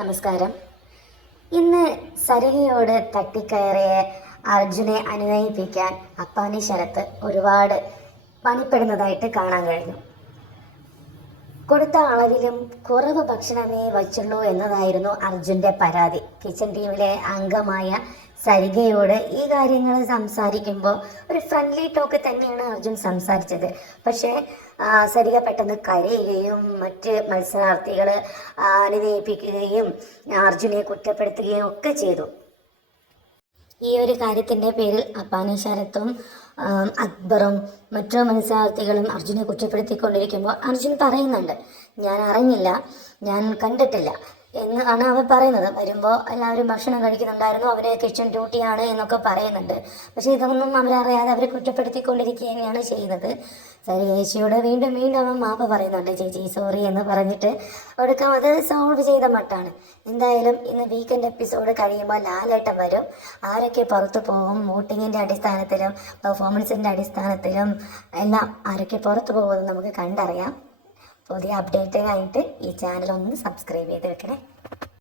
നമസ്കാരം. ഇന്ന് സരികയോട് തട്ടിക്കയറിയ അർജുനെ അനുനയിപ്പിക്കാൻ അപ്പാനി ശരത്ത് ഒരുപാട് പണിപ്പെടുന്നതായിട്ട് കാണാൻ കഴിഞ്ഞു. കൊടുത്ത അളവിലും കുറവ് ഭക്ഷണമേ വച്ചുള്ളൂ എന്നതായിരുന്നു അർജുൻ്റെ പരാതി. കിച്ചൺ ടീമിലെ അംഗമായ സരികയോട് ഈ കാര്യങ്ങൾ സംസാരിക്കുമ്പോൾ ഒരു ഫ്രണ്ട്ലി ടോക്ക് തന്നെയാണ് അർജുൻ സംസാരിച്ചത്. പക്ഷേ സരിക പെട്ടെന്ന് കരയുകയും മറ്റ് മത്സരാർത്ഥികൾ അനുനയിപ്പിക്കുകയും അർജുനെ കുറ്റപ്പെടുത്തുകയും ഒക്കെ ചെയ്തു. ഈ ഒരു കാര്യത്തിൻ്റെ പേരിൽ അപ്പാനി ശരത്തും അക്ബറും മറ്റു മത്സരാർത്ഥികളും അർജുനെ കുറ്റപ്പെടുത്തിക്കൊണ്ടിരിക്കുമ്പോൾ അർജുൻ പറയുന്നുണ്ട്, ഞാൻ അറിഞ്ഞില്ല, ഞാൻ കണ്ടിട്ടില്ല എന്നാണ് അവർ പറയുന്നത്. വരുമ്പോൾ എല്ലാവരും ഭക്ഷണം കഴിക്കുന്നുണ്ടായിരുന്നു, അവരെ കിച്ചൺ ഡ്യൂട്ടിയാണ് എന്നൊക്കെ പറയുന്നുണ്ട്. പക്ഷേ ഇതൊന്നും അവരറിയാതെ അവരെ കുറ്റപ്പെടുത്തിക്കൊണ്ടിരിക്കുകയാണ് ചെയ്യുന്നത്. സരി ചേച്ചിയോട് വീണ്ടും അവൻ മാപ്പ് പറയുന്നുണ്ട്, ചേച്ചി സോറി എന്ന് പറഞ്ഞിട്ട് ഒടുക്കം അത് സോൾവ് ചെയ്ത മട്ടാണ്. എന്തായാലും ഇന്ന് വീക്കെൻഡ് എപ്പിസോഡ് കഴിയുമ്പോൾ ലാലേട്ടൻ വരും. ആരൊക്കെ പുറത്തു പോകും, വോട്ടിങ്ങിൻ്റെ അടിസ്ഥാനത്തിലും പെർഫോമൻസിൻ്റെ അടിസ്ഥാനത്തിലും എല്ലാം ആരൊക്കെ പുറത്തു പോകുമെന്ന് നമുക്ക് കണ്ടറിയാം. പുതിയ അപ്ഡേറ്റിനായിട്ട് ഈ ചാനൽ ഒന്ന് സബ്സ്ക്രൈബ് ചെയ്ത് വെക്കണേ.